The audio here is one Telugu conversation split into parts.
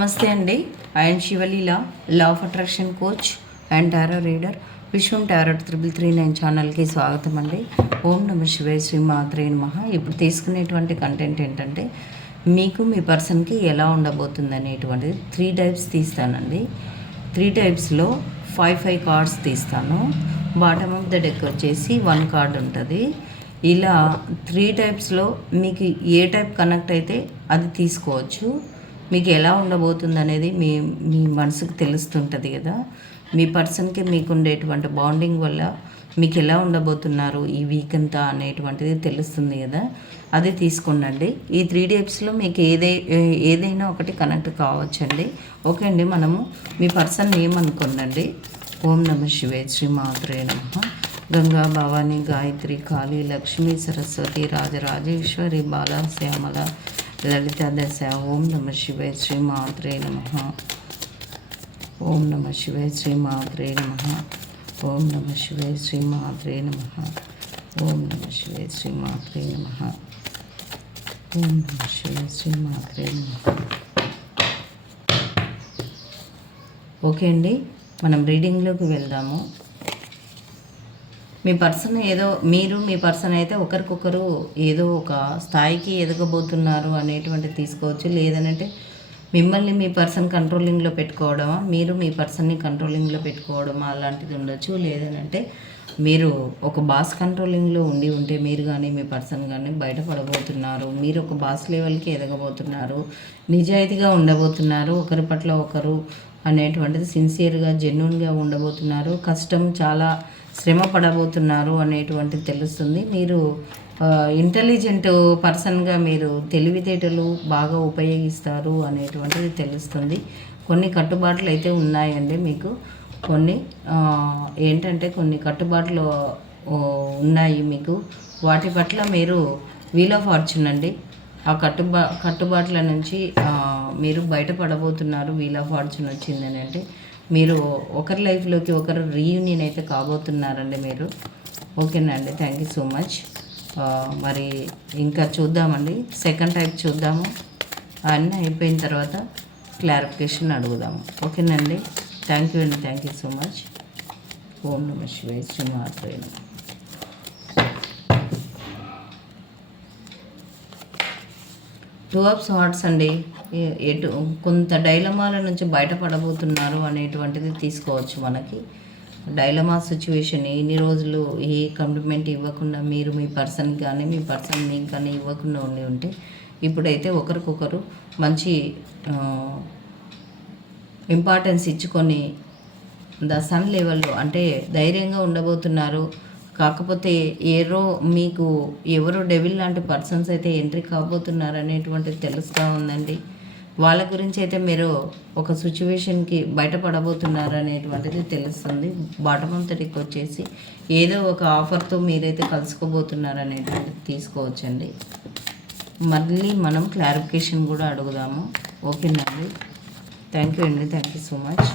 నమస్తే అండి. I'm Sivaleela, law of attraction coach and tarot reader. Vishwam tarot 3339 ఛానల్కి స్వాగతం అండి. ఓం నమ శివాయ, శ్రీ మాత్రే నమః. ఇప్పుడు తీసుకునేటువంటి కంటెంట్ ఏంటంటే, మీకు మీ పర్సన్కి ఎలా ఉండబోతుంది అనేటువంటిది 3 టైప్స్ తీస్తానండి. 3 టైప్స్లో 5 కార్డ్స్ తీస్తాను. బాటమ్ ఆఫ్ ద డెక్ వచ్చేసి 1 కార్డ్ ఉంటుంది. ఇలా 3 టైప్స్లో మీకు ఏ టైప్ కనెక్ట్ అయితే అది తీసుకోవచ్చు. మీకు ఎలా ఉండబోతుంది అనేది మీ మీ మనసుకు తెలుస్తుంటుంది కదా. మీ పర్సన్కి మీకు ఉండేటువంటి బాండింగ్ వల్ల మీకు ఎలా ఉండబోతున్నారు ఈ వీక్ అంతా అనేటువంటిది తెలుస్తుంది కదా. అది తీసుకోండి. ఈ 3 టైప్స్లో మీకు ఏదైనా ఒకటి కనెక్ట్ కావచ్చండి. ఓకే అండి, మనము మీ పర్సన్ ఏమనుకోండి. ఓం నమ శివాయ, శ్రీ మాత్రే నమః. గంగా, భవాని, గాయత్రి, కాళీ, లక్ష్మీ, సరస్వతి, రాజరాజేశ్వరి, బాల, శ్యామల, లలిత దశ. ఓం నమ శివాయ, శ్రీ మాత్రే నమః. ఓం నమ శివాయ, శ్రీ మాత్రే నమః. ఓం నమ శివాయ, శ్రీ మాత్రే నమః. ఓం నమ శివాయ, శ్రీ మాత్రే నమః. ఓం నమ శివాయ, శ్రీ మాత్రే నమః. ఓకే అండి, మనం రీడింగ్లోకి వెళ్దాము. మీ పర్సన్ మీ పర్సన్ అయితే ఒకరికొకరు ఏదో ఒక స్థాయికి ఎదగబోతున్నారు అనేటువంటి తీసుకోవచ్చు. లేదనంటే మిమ్మల్ని మీ పర్సన్ కంట్రోలింగ్లో పెట్టుకోవడమా, మీరు మీ పర్సన్ని కంట్రోలింగ్లో పెట్టుకోవడమా అలాంటిది ఉండొచ్చు. లేదనంటే మీరు ఒక బాస్ కంట్రోలింగ్లో ఉంటే మీరు కానీ మీ పర్సన్ కానీ బయటపడబోతున్నారు. మీరు ఒక బాస్ లెవెల్కి ఎదగబోతున్నారు. నిజాయితీగా ఉండబోతున్నారు. ఒకరి పట్ల ఒకరు అనేటువంటిది సిన్సియర్గా జెన్యూన్గా ఉండబోతున్నారు. కష్టం చాలా శ్రమ పడబోతున్నారు అనేటువంటిది తెలుస్తుంది. మీరు ఇంటెలిజెంట్ పర్సన్గా మీరు తెలివితేటలు బాగా ఉపయోగిస్తారు అనేటువంటిది తెలుస్తుంది. కొన్ని కట్టుబాట్లు అయితే ఉన్నాయండి మీకు. కొన్ని కొన్ని కట్టుబాట్లు ఉన్నాయి మీకు. వాటి పట్ల మీరు వీల్ ఆఫ్ ఫార్చ్యూన్ అండి. ఆ కట్టుబాట్ల నుంచి మీరు బయటపడబోతున్నారు. వీల్ ఆఫ్ ఫార్చ్యూన్ వచ్చిందని అంటే మీరు ఒకరి లైఫ్లోకి ఒకరు రీయూనియన్ అయితే కాబోతున్నారండి మీరు. ఓకేనండి, థ్యాంక్ యూ సో మచ్. మరి ఇంకా చూద్దామండి, సెకండ్ టైప్ చూద్దాము. అన్నీ అయిపోయిన తర్వాత క్లారిఫికేషన్ అడుగుదాము. ఓకేనండి, థ్యాంక్ యూ అండి, థ్యాంక్ యూ సో మచ్. ఓం నమ శివాయ, శ్రీ మాత్రే నమః. టూ ఆఫ్ సార్ట్స్ అండి. కొంత డైలమాల నుంచి బయటపడబోతున్నారు అనేటువంటిది తీసుకోవచ్చు. మనకి డైలమా సిచ్యువేషన్ ఇన్ని రోజులు ఏ కంప్లిమెంట్ ఇవ్వకుండా మీరు మీ పర్సన్కి కానీ మీ పర్సన్ మీకు కానీ ఇవ్వకుండా ఉంటే ఇప్పుడైతే ఒకరికొకరు మంచి ఇంపార్టెన్స్ ఇచ్చుకొని ద సన్ లెవెల్లో అంటే ధైర్యంగా ఉండబోతున్నారు. కాకపోతే మీకు ఎవరో డెవిల్ లాంటి పర్సన్స్ అయితే ఎంట్రీ కాబోతున్నారు అనేటువంటిది తెలుస్తూ ఉందండి. వాళ్ళ గురించి అయితే మీరు ఒక సిచ్యువేషన్కి బయటపడబోతున్నారు అనేటువంటిది తెలుస్తుంది. బాటమ్ ఆఫ్ ద డెక్ వచ్చేసి ఏదో ఒక ఆఫర్తో మీరైతే కలుసుకోబోతున్నారు అనేటువంటిది తీసుకోవచ్చండి. మళ్ళీ మనం క్లారిఫికేషన్ కూడా అడుగుదాము. ఓకేనండి, థ్యాంక్ యూ అండి, థ్యాంక్ యూ సో మచ్.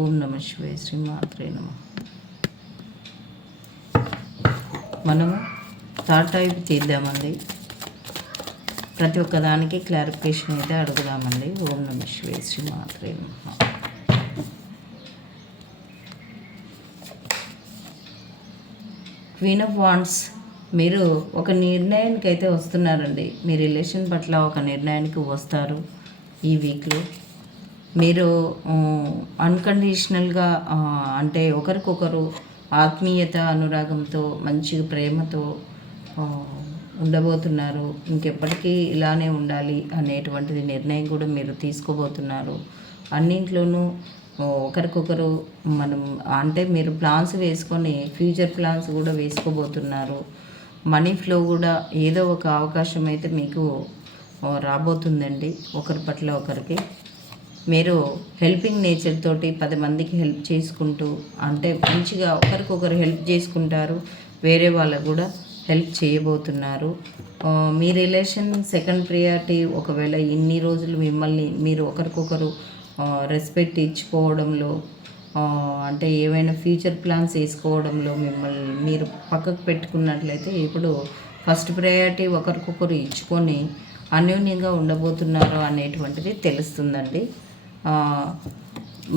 ఓం నమ శివాయ, శ్రీ మాత్రే నమః. మనము థర్డ్ టైప్ తీద్దామండి. ప్రతి ఒక్క దానికి క్లారిఫికేషన్ అయితే అడుగుదామండి. ఓం నమ శివాయ, శ్రీ మాత్రే నమః. Queen of wands. మీరు ఒక నిర్ణయానికి అయితే వస్తున్నారండి. మీ రిలేషన్ పట్ల ఒక నిర్ణయానికి వస్తారు ఈ వీక్లో. మీరు అన్కండిషనల్గా అంటే ఒకరికొకరు ఆత్మీయత అనురాగంతో మంచి ప్రేమతో ఉండబోతున్నారు. ఇంకెప్పటికీ ఇలానే ఉండాలి అనేటువంటిది నిర్ణయం కూడా మీరు తీసుకోబోతున్నారు. అన్నింట్లోనూ ఒకరికొకరు అంటే మీరు ప్లాన్స్ వేసుకొని ఫ్యూచర్ ప్లాన్స్ కూడా వేసుకోబోతున్నారు. మనీ ఫ్లో కూడా ఏదో ఒక అవకాశం అయితే మీకు రాబోతుందండి. ఒకరి పట్ల ఒకరికి మీరు హెల్పింగ్ నేచర్ తోటి 10 మందికి హెల్ప్ చేసుకుంటూ అంటే మంచిగా ఒకరికొకరు హెల్ప్ చేసుకుంటారు. వేరే వాళ్ళకు కూడా హెల్ప్ చేయబోతున్నారు. మీ రిలేషన్ సెకండ్ ప్రియారిటీ. ఒకవేళ ఇన్ని రోజులు మిమ్మల్ని మీరు ఒకరికొకరు రెస్పెక్ట్ ఇచ్చుకోవడంలో అంటే ఏవైనా ఫ్యూచర్ ప్లాన్స్ వేసుకోవడంలో మిమ్మల్ని మీరు పక్కకు పెట్టుకున్నట్లయితే ఇప్పుడు ఫస్ట్ ప్రయారిటీ ఒకరికొకరు ఇచ్చుకొని అన్యోన్యంగా ఉండబోతున్నారు అనేటువంటిది తెలుస్తుందండి.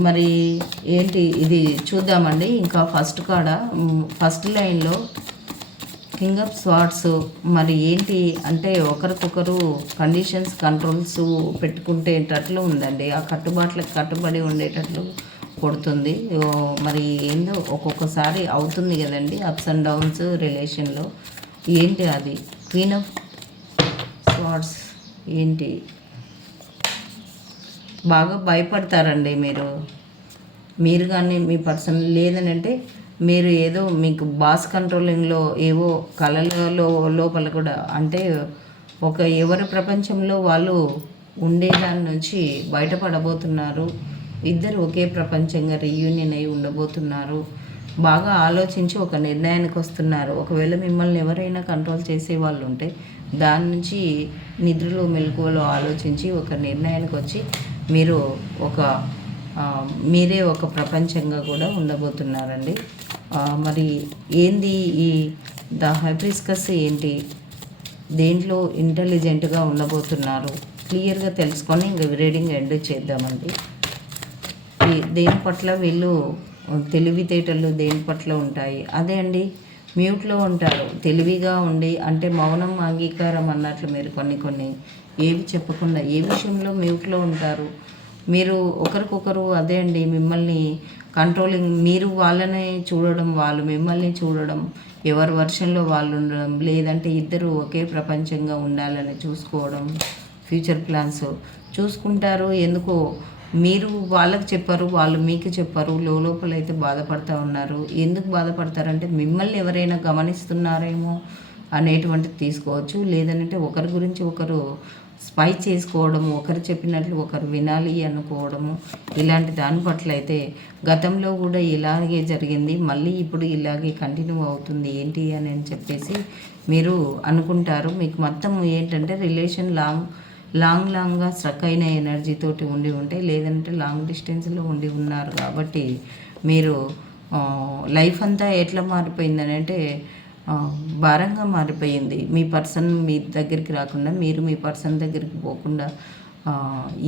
మరి ఏంటి ఇది చూద్దామండి. ఇంకా ఫస్ట్ లైన్లో కింగ్ ఆఫ్ స్వార్డ్స్ మరి ఏంటి అంటే ఒకరికొకరు కంట్రోల్స్ పెట్టుకుంటేటట్లు ఉందండి. ఆ కట్టుబాట్లకు కట్టుబడి ఉండేటట్లు కొడుతుంది. మరి ఏందో ఒక్కొక్కసారి అవుతుంది కదండి, అప్స్ అండ్ డౌన్స్ రిలేషన్లో. ఏంటి అది క్వీన్ ఆఫ్ స్వార్డ్స్ ఏంటి, బాగా భయపడతారండి మీరు కానీ మీ పర్సన్. లేదనంటే మీరు ఏదో మీకు బాస్ కంట్రోలింగ్లో ఏవో కళలలో లోపల కూడా అంటే ఎవరి ప్రపంచంలో వాళ్ళు ఉండేదాని నుంచి బయటపడబోతున్నారు. ఇద్దరు ఒకే ప్రపంచంగా రీయూనియన్ అయి ఉండబోతున్నారు. బాగా ఆలోచించి ఒక నిర్ణయానికి వస్తున్నారు. ఒకవేళ మిమ్మల్ని ఎవరైనా కంట్రోల్ చేసే వాళ్ళు ఉంటే దాని నుంచి నిద్రలో మెలకువలో ఆలోచించి ఒక నిర్ణయానికి వచ్చి మీరు మీరే ఒక ప్రపంచంగా కూడా ఉండబోతున్నారండి. మరి ఏంది ఈ ద హైబ్రిస్కస్ ఏంటి, దేంట్లో ఇంటెలిజెంట్గా ఉండబోతున్నారు క్లియర్గా తెలుసుకొని ఇంక రీడింగ్ ఎండ్ చేద్దామండి. దేని పట్ల వీళ్ళు తెలివితేటలు దేని పట్ల ఉంటాయి, అదే అండి మ్యూట్లో ఉంటారు. తెలివిగా ఉండి అంటే మౌనం అంగీకారం అన్నట్లు మీరు కొన్ని ఏవి చెప్పకుండా ఏ విషయంలో మ్యూట్లో ఉంటారు. మీరు ఒకరికొకరు అదే అండి మిమ్మల్ని కంట్రోలింగ్, మీరు వాళ్ళని చూడడం, వాళ్ళు మిమ్మల్ని చూడడం, ఎవరి వర్షన్లో వాళ్ళు ఉండడం, లేదంటే ఇద్దరు ఒకే ప్రపంచంగా ఉండాలని చూసుకోవడం, ఫ్యూచర్ ప్లాన్స్ చూసుకుంటారు. ఎందుకో మీరు వాళ్ళకి చెప్పారు, వాళ్ళు మీకు చెప్పారు, లోపల అయితే బాధపడుతూ ఉన్నారు. ఎందుకు బాధపడతారంటే మిమ్మల్ని ఎవరైనా గమనిస్తున్నారేమో అనేటువంటిది తీసుకోవచ్చు. లేదంటే ఒకరి గురించి ఒకరు స్పై చేసుకోవడము, ఒకరు చెప్పినట్లు ఒకరు వినాలి అనుకోవడము, ఇలాంటి దాని పట్ల అయితే గతంలో కూడా ఇలాగే జరిగింది, మళ్ళీ ఇప్పుడు ఇలాగే కంటిన్యూ అవుతుంది ఏంటి అని చెప్పేసి మీరు అనుకుంటారు. మీకు మొత్తం ఏంటంటే రిలేషన్ లాంగ్గా స్ట్రక్ అయిన ఎనర్జీతోటి ఉంటే, లేదంటే లాంగ్ డిస్టెన్స్లో ఉన్నారు కాబట్టి మీరు లైఫ్ అంతా ఎట్లా మారిపోయిందని అంటే భారంగా మారిపోయింది. మీ పర్సన్ మీ దగ్గరికి రాకుండా మీరు మీ పర్సన్ దగ్గరికి పోకుండా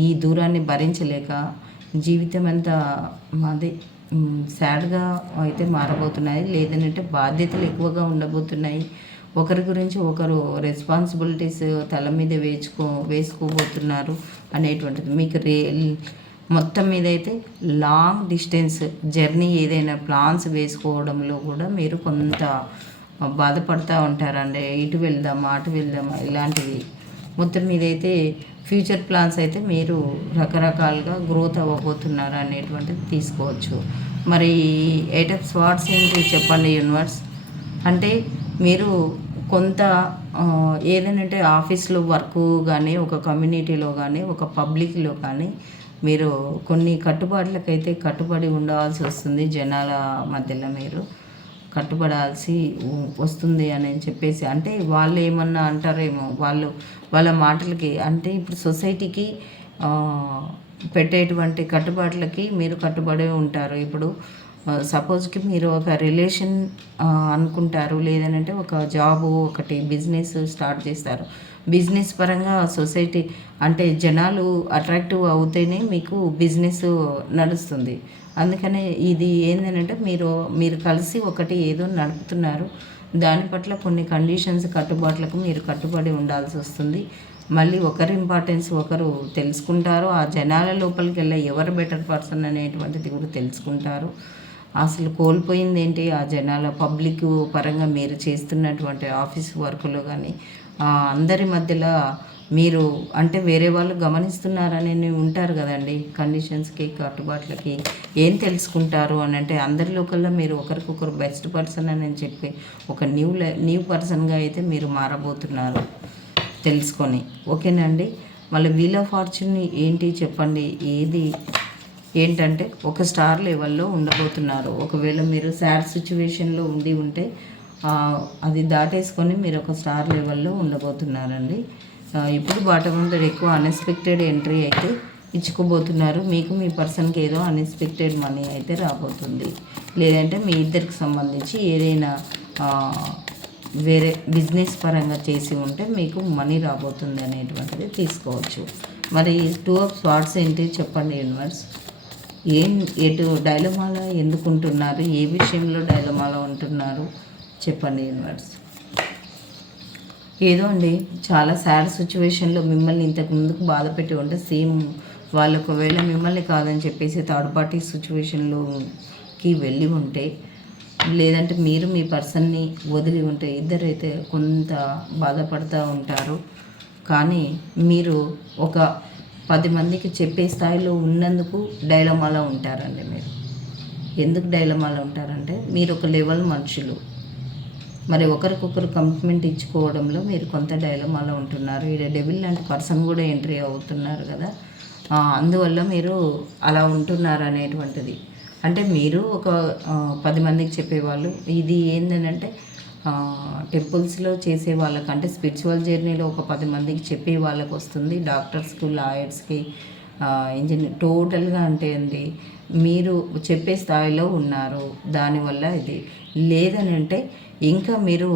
ఈ దూరాన్ని భరించలేక జీవితం అంతా మాది సాడ్గా అయితే మారబోతున్నాయి. లేదంటే బాధ్యతలు ఎక్కువగా ఉండబోతున్నాయి. ఒకరి గురించి ఒకరు రెస్పాన్సిబిలిటీస్ తల మీద వేసుకోబోతున్నారు అనేటువంటిది మీకు మొత్తం మీద అయితే లాంగ్ డిస్టెన్స్ జర్నీ ఏదైనా ప్లాన్స్ వేసుకోవడంలో కూడా మీరు కొంత బాధపడుతూ ఉంటారండి. ఇటు వెళ్దామా అటు వెళ్దామా ఇలాంటివి. మొత్తం మీద అయితే ఫ్యూచర్ ప్లాన్స్ అయితే మీరు రకరకాలుగా గ్రోత్ అవ్వబోతున్నారు అనేటువంటిది తీసుకోవచ్చు. మరి 8 ఆఫ్ స్వార్డ్స్ ఏంటి చెప్పండి యూనివర్స్. అంటే మీరు కొంత ఏదనంటే ఆఫీస్లో వర్క్ కానీ, ఒక కమ్యూనిటీలో కానీ, ఒక పబ్లిక్లో కానీ మీరు కొన్ని కట్టుబాట్లకైతే కట్టుబడి ఉండవలసి వస్తుంది. జనాల మధ్యలో మీరు కట్టుబడాల్సి వస్తుంది అని చెప్పేసి, అంటే వాళ్ళు ఏమన్నా అంటారేమో, వాళ్ళ మాటలకి అంటే ఇప్పుడు సొసైటీకి పెట్టేటువంటి కట్టుబాట్లకి మీరు కట్టుబడి ఉంటారు. ఇప్పుడు సపోజ్కి మీరు ఒక రిలేషన్ అనుకుంటారు, లేదనంటే ఒక జాబు ఒకటి బిజినెస్ స్టార్ట్ చేస్తారు. బిజినెస్ పరంగా సొసైటీ అంటే జనాలు అట్రాక్టివ్ అవుతేనే మీకు బిజినెస్ నడుస్తుంది. అందుకనే ఇది ఏంటంటే మీరు కలిసి ఒకటి ఏదో నడుపుతున్నారు. దాని పట్ల కొన్ని కండిషన్స్ కట్టుబాట్లకు మీరు కట్టుబడి ఉండాల్సి వస్తుంది. మళ్ళీ ఒకరి ఇంపార్టెన్స్ ఒకరు తెలుసుకుంటారు. ఆ జనాల లోపలికి వెళ్ళి ఎవరు బెటర్ పర్సన్ అనేటువంటిది కూడా తెలుసుకుంటారు. అసలు కోల్పోయింది ఏంటి, ఆ జనాల పబ్లిక్ పరంగా మీరు చేస్తున్నటువంటి ఆఫీస్ వర్క్లో కానీ అందరి మధ్యలో మీరు అంటే వేరే వాళ్ళు గమనిస్తున్నారని ఉంటారు కదండి. కండిషన్స్కి కట్టుబాట్లకి ఏం తెలుసుకుంటారు అని అంటే అందరిలో కల్లా మీరు ఒకరికొకరు బెస్ట్ పర్సన్ అని చెప్పి ఒక న్యూ పర్సన్గా అయితే మీరు మారబోతున్నారు తెలుసుకొని. ఓకేనండి. మళ్ళీ వీల్ ఆఫ్ ఫార్చ్యూన్ ఏంటి చెప్పండి. ఏంటంటే ఒక స్టార్ లెవెల్లో ఉండబోతున్నారు. ఒకవేళ మీరు సాడ్ సిచ్యువేషన్లో ఉంటే అది దాటేసుకొని మీరు ఒక స్టార్ లెవెల్లో ఉండబోతున్నారండి. ఇప్పుడు బాటమ్ ఆఫ్ ద ఎక్కువ అన్ఎక్స్పెక్టెడ్ ఎంట్రీ అయితే ఇచ్చుకోబోతున్నారు. మీకు మీ పర్సన్కి ఏదో అన్ఎక్స్పెక్టెడ్ మనీ అయితే రాబోతుంది. లేదంటే మీ ఇద్దరికి సంబంధించి ఏదైనా వేరే బిజినెస్ పరంగా చేసి ఉంటే మీకు మనీ రాబోతుంది అనేటువంటిది తీసుకోవచ్చు. మరి 2 ఆఫ్ స్వార్డ్స్ ఏంటి చెప్పండి యూనివర్స్. ఎటు డైలమాలో ఎందుకు ఉంటున్నారు, ఏ విషయంలో డైలమాలో ఉంటున్నారు చెప్పండి యూనివర్స్. ఏదో అండి చాలా సాడ్ సిచ్యువేషన్లో మిమ్మల్ని ఇంతకు ముందుకు బాధ పెట్టి ఉంటే సేమ్ వాళ్ళు ఒకవేళ మిమ్మల్ని కాదని చెప్పేసి థర్డ్ పార్టీ సిచ్యువేషన్లోకి వెళ్ళి ఉంటే, లేదంటే మీరు మీ పర్సన్ని వదిలి ఉంటే, ఇద్దరైతే కొంత బాధపడుతూ ఉంటారు. కానీ మీరు ఒక 10 మందికి చెప్పే స్థాయిలో ఉన్నందుకు డైలమాలో ఉంటారండి. మీరు ఎందుకు డైలమాలో ఉంటారంటే మీరు ఒక లెవెల్ మనుషులు, మరి ఒకరికొకరు కమిట్మెంట్ ఇచ్చుకోవడంలో మీరు కొంత డైలమాలో ఉంటున్నారు. ఇక్కడ డెవిల్ లాంటి పర్సన్ కూడా ఎంట్రీ అవుతున్నారు కదా, అందువల్ల మీరు అలా ఉంటున్నారు అనేటువంటిది. అంటే మీరు ఒక 10 మందికి చెప్పేవాళ్ళు. ఇది ఏంటంటే టెంపుల్స్లో చేసే వాళ్ళకి, అంటే స్పిరిచువల్ జర్నీలో ఒక 10 మందికి చెప్పే వాళ్ళకి వస్తుంది. డాక్టర్స్కి, లాయర్స్కి, ఇంజనీర్ టోటల్గా అంటే అండి మీరు చెప్పే స్థాయిలో ఉన్నారు. దానివల్ల ఇది లేదని అంటే ఇంకా మీరు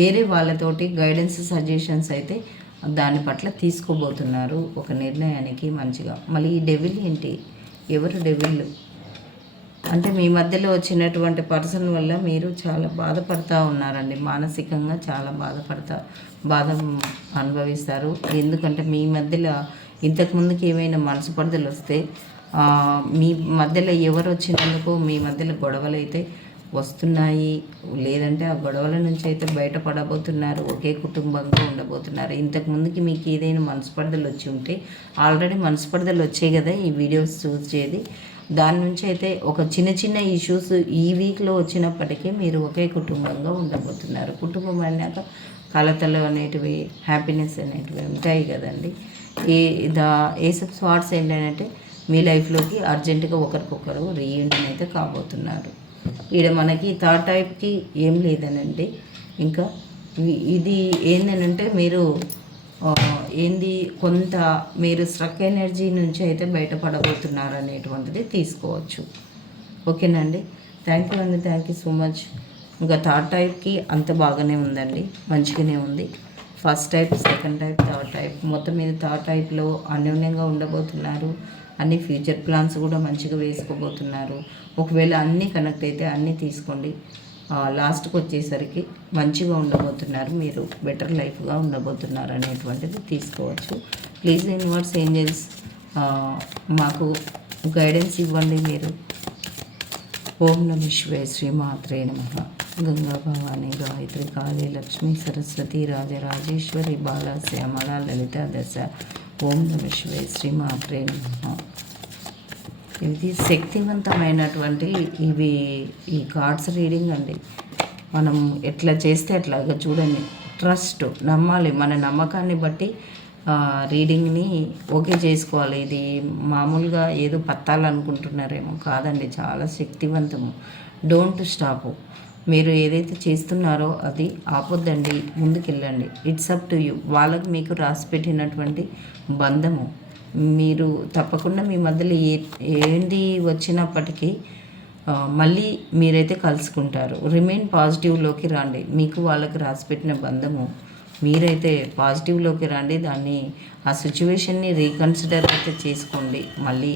వేరే వాళ్ళతోటి గైడెన్స్ సజెషన్స్ అయితే దాని పట్ల తీసుకోబోతున్నారు ఒక నిర్ణయానికి మంచిగా. మళ్ళీ ఈ డెవిల్ ఏంటి, ఎవరు డెవిల్ అంటే మీ మధ్యలో వచ్చినటువంటి పర్సన్ వల్ల మీరు చాలా బాధపడుతూ ఉన్నారండి. మానసికంగా చాలా బాధ అనుభవిస్తారు. ఎందుకంటే మీ మధ్యలో ఇంతకుముందుకి ఏమైనా మనస్పర్ధలు వస్తే మీ మధ్యలో ఎవరు వచ్చినందుకు మీ మధ్యలో గొడవలు అయితే వస్తున్నాయి. లేదంటే ఆ గొడవల నుంచి అయితే బయటపడబోతున్నారు. ఒకే కుటుంబంగా ఉండబోతున్నారు. ఇంతకుముందుకి మీకు ఏదైనా మనస్పర్ధలు వచ్చి ఉంటే, ఆల్రెడీ మనస్పర్ధలు వచ్చాయి కదా ఈ వీడియోస్ చూసేది, దాని నుంచి అయితే ఒక చిన్న ఇష్యూస్ ఈ వీక్లో వచ్చినప్పటికీ మీరు ఒకే కుటుంబంగా ఉండబోతున్నారు. కుటుంబం అన్నాక కలతలు అనేటివి, హ్యాపీనెస్ అనేటివి ఉంటాయి కదండి. ఏస్ ఆఫ్ స్వార్డ్స్ ఏంటంటే మీ లైఫ్లోకి అర్జెంటుగా ఒకరికొకరు రీయూనియన్ అయితే కాబోతున్నారు. ఈడ మనకి థర్డ్ టైప్కి ఏం లేదనండి. ఇంకా ఇది ఏంటంటే మీరు కొంత మీరు స్ట్రక్ ఎనర్జీ నుంచి అయితే బయటపడబోతున్నారు అనేటువంటిది తీసుకోవచ్చు. ఓకేనండి. Thank you so much. ఇంకా థర్డ్ టైప్కి అంత బాగానే ఉందండి, మంచిగానే ఉంది. First type, second type, third type, మొత్తం మీద థర్డ్ టైప్లో అన్యోన్యంగా ఉండబోతున్నారు. అన్ని ఫ్యూచర్ ప్లాన్స్ కూడా మంచిగా వేసుకోబోతున్నారు. ఒకవేళ అన్నీ కనెక్ట్ అయితే అన్నీ తీసుకోండి. లాస్ట్కి వచ్చేసరికి మంచిగా ఉండబోతున్నారు. మీరు బెటర్ లైఫ్గా ఉండబోతున్నారు అనేటువంటిది తీసుకోవచ్చు. ప్లీజ్ యూనివర్స్ ఏంజల్స్ మాకు గైడెన్స్ ఇవ్వండి మీరు. ఓం నమః శివాయ. శ్రీమాత్రే నమః. గంగా భవాని, గాయత్రి, కాళీ, లక్ష్మీ, సరస్వతి, రాజరాజేశ్వరి, బాల, శ్యామల, లలిత, దశ. ఓం నమః శివాయ. శ్రీమాత్రే నమః. ఇది శక్తివంతమైనటువంటి ఈ కార్డ్స్ రీడింగ్ అండి. మనం ఎట్లా చేస్తే అట్లాగా చూడండి. ట్రస్ట్, నమ్మాలి. మన నమ్మకాన్ని బట్టి రీడింగ్ని ఓకే చేసుకోవాలి. ఇది మామూలుగా ఏదో పత్తాలనుకుంటున్నారేమో, కాదండి, చాలా శక్తివంతము. Don't stop. మీరు ఏదైతే చేస్తున్నారో అది ఆపొద్దండి, ముందుకెళ్ళండి. It's up to you. వాళ్ళకి మీకు రాసి పెట్టినటువంటి బంధము. మీరు తప్పకుండా మీ మధ్యలో ఏంది వచ్చినప్పటికీ మళ్ళీ మీరైతే కలుసుకుంటారు. రిమైన్ పాజిటివ్లోకి రండి. మీకు వాళ్ళకి రాసిపెట్టిన బంధము, మీరైతే పాజిటివ్లోకి రండి. దాన్ని ఆ సిచ్యువేషన్ని రీకన్సిడర్ అయితే చేసుకోండి మళ్ళీ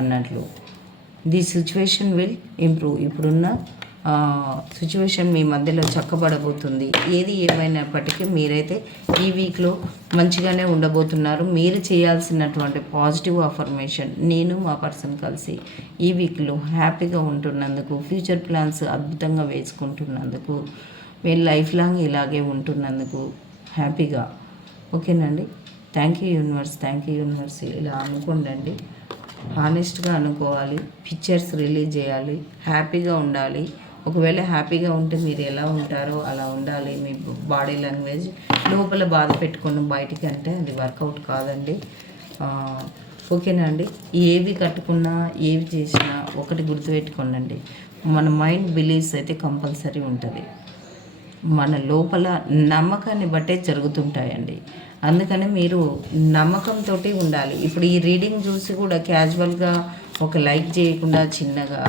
అన్నట్లు. The situation will improve. ఇప్పుడున్న సిచ్యువేషన్ మీ మధ్యలో చక్కబడబోతుంది. ఏది ఏమైనప్పటికీ మీరైతే ఈ వీక్లో మంచిగానే ఉండబోతున్నారు. మీరు చేయాల్సినటువంటి పాజిటివ్ అఫర్మేషన్, నేను మా పర్సన్ కలిసి ఈ వీక్లో హ్యాపీగా ఉంటున్నందుకు, ఫ్యూచర్ ప్లాన్స్ అద్భుతంగా వేసుకుంటున్నందుకు, మీరు లైఫ్ లాంగ్ ఇలాగే ఉంటున్నందుకు హ్యాపీగా. ఓకేనండి. Thank you universe. ఇలా అనుకోండి, హానెస్ట్గా అనుకోవాలి. పిక్చర్స్ రిలీజ్ చేయాలి. హ్యాపీగా ఉండాలి. ఒకవేళ హ్యాపీగా ఉంటే మీరు ఎలా ఉంటారో అలా ఉండాలి. మీ బాడీ లాంగ్వేజ్ లోపల బాధ పెట్టుకుని బయటికి అంటే అది వర్కౌట్ కాదండి. ఓకేనా అండి. ఏవి కట్టుకున్నా ఏవి చేసినా ఒకటి గుర్తుపెట్టుకోండి, మన మైండ్ బిలీఫ్స్ అయితే కంపల్సరీ ఉంటుంది. మన లోపల నమ్మకాన్ని బట్టే జరుగుతుంటాయండి. అందుకని మీరు నమ్మకంతో ఉండాలి. ఇప్పుడు ఈ రీడింగ్ చూసి కూడా క్యాజువల్గా ఒక లైక్ చేయకుండా చిన్నగా,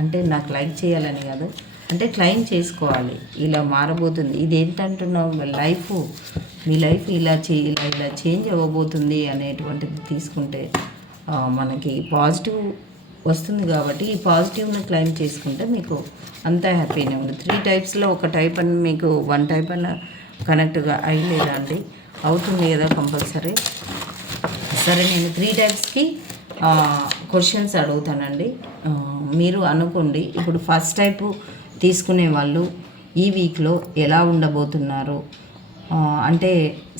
అంటే నాకు లైక్ చేయాలని కాదు, అంటే క్లెయిమ్ చేసుకోవాలి. ఇలా మారబోతుంది, ఇది ఏంటంటున్నావు లైఫ్, మీ లైఫ్ ఇలా ఇలా చేంజ్ అవ్వబోతుంది అనేటువంటిది తీసుకుంటే మనకి పాజిటివ్ వస్తుంది. కాబట్టి ఈ పాజిటివ్ని క్లెయిమ్ చేసుకుంటే మీకు అంతా హ్యాపీనే ఉంది. 3 టైప్స్లో ఒక టైప్ అని మీకు 1 టైప్ అన్న కనెక్ట్గా అయ్యలేదా అండి? అవుతుంది కదా కంపల్సరీ. సరే, నేను 3 టైప్స్కి క్వశ్చన్స్ అడుగుతానండి. మీరు అనుకోండి. ఇప్పుడు ఫస్ట్ టైపు తీసుకునే వాళ్ళు ఈ వీక్లో ఎలా ఉండబోతున్నారు? అంటే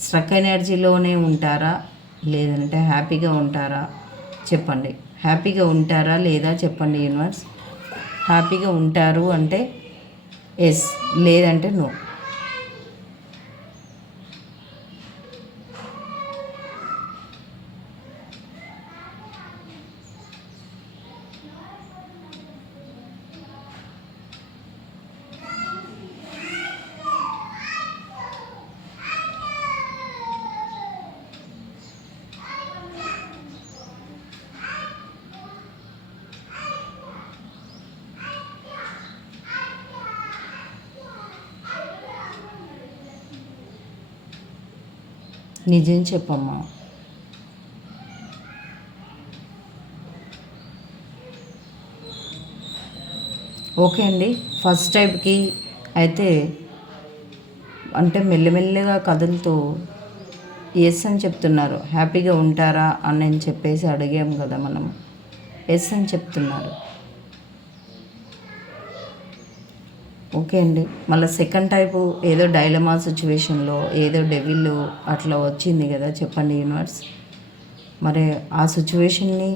స్ట్రక్ ఎనర్జీలోనే ఉంటారా, లేదంటే హ్యాపీగా ఉంటారా? చెప్పండి. హ్యాపీగా ఉంటారా లేదా చెప్పండి యూనివర్స్. హ్యాపీగా ఉంటారు అంటే ఎస్, లేదంటే నో. నిజం చెప్పమ్మా. ఓకే అండి. ఫస్ట్ టైప్కి అయితే అంటే మెల్లమెల్లగా కదులుతూ ఎస్ అని చెప్తున్నారు. హ్యాపీగా ఉంటారా అని చెప్పేసి అడిగాం కదా మనం. ఎస్ అని చెప్తున్నారు. ఓకే అండి. మళ్ళీ సెకండ్ టైపు ఏదో డైలమా సిచ్యువేషన్లో ఏదో డెవిల్ అట్లా వచ్చింది కదా, చెప్పండి యూనివర్స్. మరి ఆ సిచ్యువేషన్ని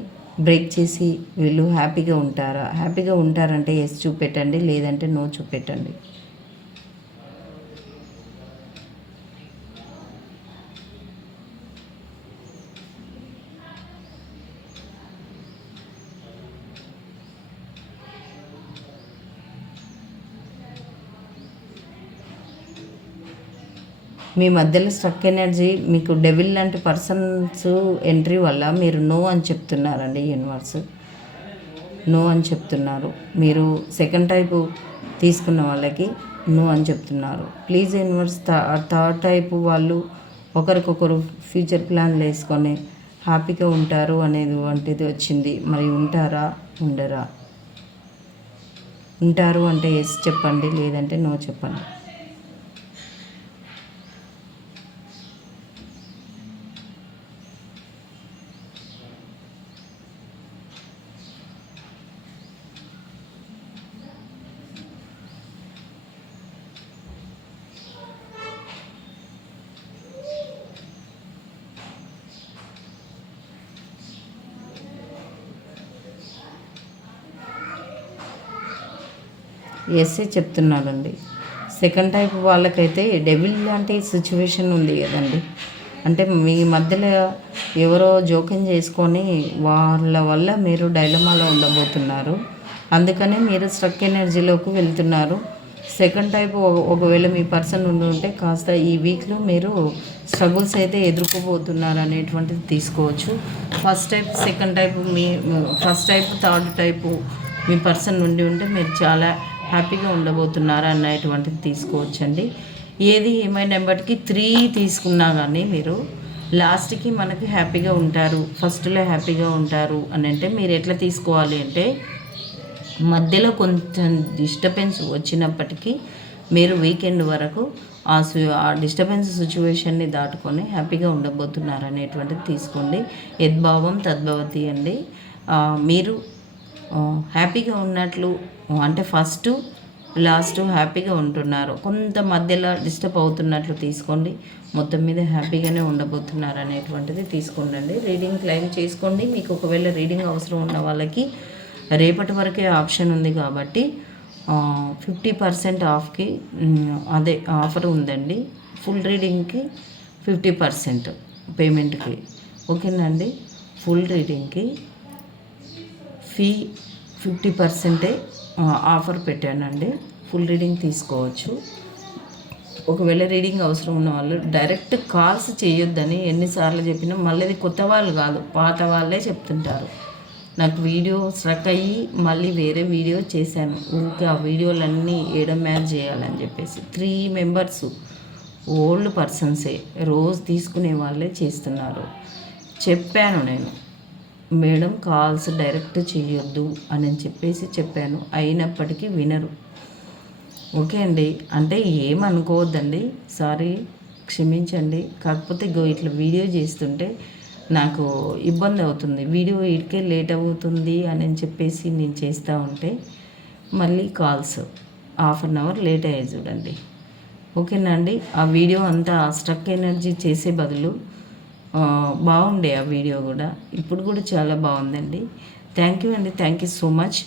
బ్రేక్ చేసి వీళ్ళు హ్యాపీగా ఉంటారా? హ్యాపీగా ఉంటారంటే ఎస్ చూపెట్టండి, లేదంటే నో చూపెట్టండి. మీ మధ్యలో స్ట్రక్ ఎనర్జీ, మీకు డెవిల్ లాంటి పర్సన్స్ ఎంట్రీ వల్ల మీరు నో అని చెప్తున్నారండి యూనివర్స్. నో అని చెప్తున్నారు. మీరు సెకండ్ టైపు తీసుకున్న వాళ్ళకి నో అని చెప్తున్నారు. ప్లీజ్ యూనివర్స్, థర్డ్ టైపు వాళ్ళు ఒకరికొకరు ఫ్యూచర్ ప్లాన్లు వేసుకొని హ్యాపీగా ఉంటారు అనేది వంటిది వచ్చింది. మరి ఉంటారా, ఉండరా? ఉంటారు అంటే ఎస్ చెప్పండి, లేదంటే నో చెప్పండి. ఎస్ఏ చెప్తున్నారండి. సెకండ్ టైప్ వాళ్ళకైతే డెవిల్ లాంటి సిచ్యువేషన్ ఉంది కదండి. అంటే మీ మధ్యలో ఎవరో జోక్యం చేసుకొని వాళ్ళ వల్ల మీరు డైలమాలో ఉండబోతున్నారు. అందుకనే మీరు స్ట్రక్ ఎనర్జీలోకి వెళ్తున్నారు. సెకండ్ టైప్ ఒకవేళ మీ పర్సన్ ఉంటే కాస్త ఈ వీక్లో మీరు స్ట్రగుల్స్ అయితే ఎదుర్కోబోతున్నారు అనేటువంటిది తీసుకోవచ్చు. ఫస్ట్ టైప్, సెకండ్ టైప్, మీ ఫస్ట్ టైప్, థర్డ్ టైపు మీ పర్సన్ ఉంటే మీరు చాలా హ్యాపీగా ఉండబోతున్నారు అనేటువంటిది తీసుకోవచ్చండి. ఏది ఏమైనప్పటికీ 3 తీసుకున్నా కానీ మీరు లాస్ట్కి మనకి హ్యాపీగా ఉంటారు, ఫస్ట్లో హ్యాపీగా ఉంటారు అని అంటే మీరు ఎట్లా తీసుకోవాలి అంటే, మధ్యలో కొంచెం డిస్టర్బెన్స్ వచ్చినప్పటికీ మీరు వీకెండ్ వరకు ఆ డిస్టర్బెన్స్ సిచ్యువేషన్ని దాటుకొని హ్యాపీగా ఉండబోతున్నారు అనేటువంటిది తీసుకోండి. యద్భావం తద్భవతి అండి. మీరు హ్యాపీగా ఉన్నట్లు అంటే ఫస్ట్ లాస్ట్ హ్యాపీగా ఉంటున్నారు. కొంత మధ్యలో డిస్టర్బ్ అవుతున్నట్లు తీసుకోండి. మొత్తం మీద హ్యాపీగానే ఉండబోతున్నారు అనేటువంటిది తీసుకోండి. రీడింగ్ క్లెయిమ్ చేసుకోండి. మీకు ఒకవేళ రీడింగ్ అవసరం ఉన్న వాళ్ళకి రేపటి వరకే ఆప్షన్ ఉంది కాబట్టి 50% ఆఫ్కి అదే ఆఫర్ ఉందండి. ఫుల్ రీడింగ్కి 50% పేమెంట్కి. ఓకేనండి. ఫుల్ రీడింగ్కి ఫీ 50% ఆఫర్ పెట్టానండి. ఫుల్ రీడింగ్ తీసుకోవచ్చు. ఒకవేళ రీడింగ్ అవసరం ఉన్న వాళ్ళు డైరెక్ట్ కాల్స్ చేయొద్దని ఎన్నిసార్లు చెప్పినా మళ్ళీ కొత్త వాళ్ళు కాదు, పాత వాళ్ళే చెప్తుంటారు. నాకు వీడియో స్ట్రక్ అయ్యి మళ్ళీ వేరే వీడియో చేశాను. ఊరికే ఆ వీడియోలన్నీ మ్యాచ్ చేయాలని చెప్పేసి 3 మెంబర్స్ ఓల్డ్ పర్సన్సే రోజు తీసుకునే వాళ్ళే చేస్తున్నారు. చెప్పాను నేను, మేడం కాల్స్ డైరెక్ట్ చేయొద్దు అని చెప్పేసి చెప్పాను. అయినప్పటికీ వినరు. ఓకే అండి, అంటే ఏమనుకోవద్దండి, సారీ, క్షమించండి. కాకపోతే ఇట్లా వీడియో చేస్తుంటే నాకు ఇబ్బంది అవుతుంది. వీడియో ఇడికే లేట్ అవుతుంది అని చెప్పేసి నేను చేస్తూ ఉంటే మళ్ళీ calls half an hour late అయ్యాయి చూడండి. ఓకేనా అండి, ఆ వీడియో అంతా స్ట్రక్ ఎనర్జీ చేసే బదులు బాగుండే ఆ వీడియో కూడా. ఇప్పుడు కూడా చాలా బాగుందండి. థ్యాంక్ యూ అండి, thank you so much.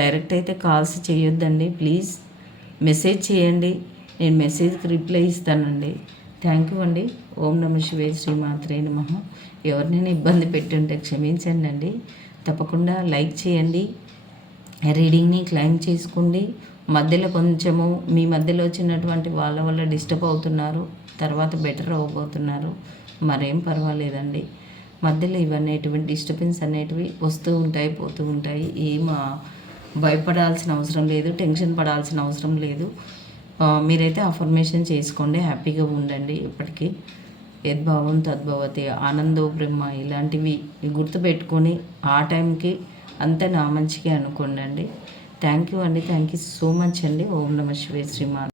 Direct అయితే కాల్స్ చేయొద్దండి ప్లీజ్, మెసేజ్ చేయండి, నేను మెసేజ్కి రిప్లై ఇస్తానండి. థ్యాంక్ యూ అండి. ఓం నమ శివాయ, శ్రీమాత్రే నమః. ఎవరినైనా ఇబ్బంది పెట్టుంటే క్షమించండి అండి. తప్పకుండా లైక్ చేయండి, రీడింగ్ని క్లైమ్ చేసుకోండి. మధ్యలో కొంచెము మీ మధ్యలో వచ్చినటువంటి వాళ్ళ వల్ల డిస్టర్బ్ అవుతున్నారు, తర్వాత బెటర్ అవ్వబోతున్నారు, మరేం పర్వాలేదండి. మధ్యలో ఇవనేటువంటి డిస్టర్బెన్స్ అనేటివి వస్తూ ఉంటాయి, పోతూ ఉంటాయి. ఏం భయపడాల్సిన అవసరం లేదు, టెన్షన్ పడాల్సిన అవసరం లేదు. మీరైతే అఫర్మేషన్ చేసుకోండి, హ్యాపీగా ఉండండి. ఎప్పటికీ యద్భావం తద్భవతి, ఆనందో బ్రహ్మ, ఇలాంటివి గుర్తుపెట్టుకొని ఆ టైంకి అంతా నా మంచిగా అనుకోండి. థ్యాంక్ యూ అండి, థ్యాంక్ యూ సో మచ్ అండి. ఓం నమ శివాయ, శ్రీమాన్.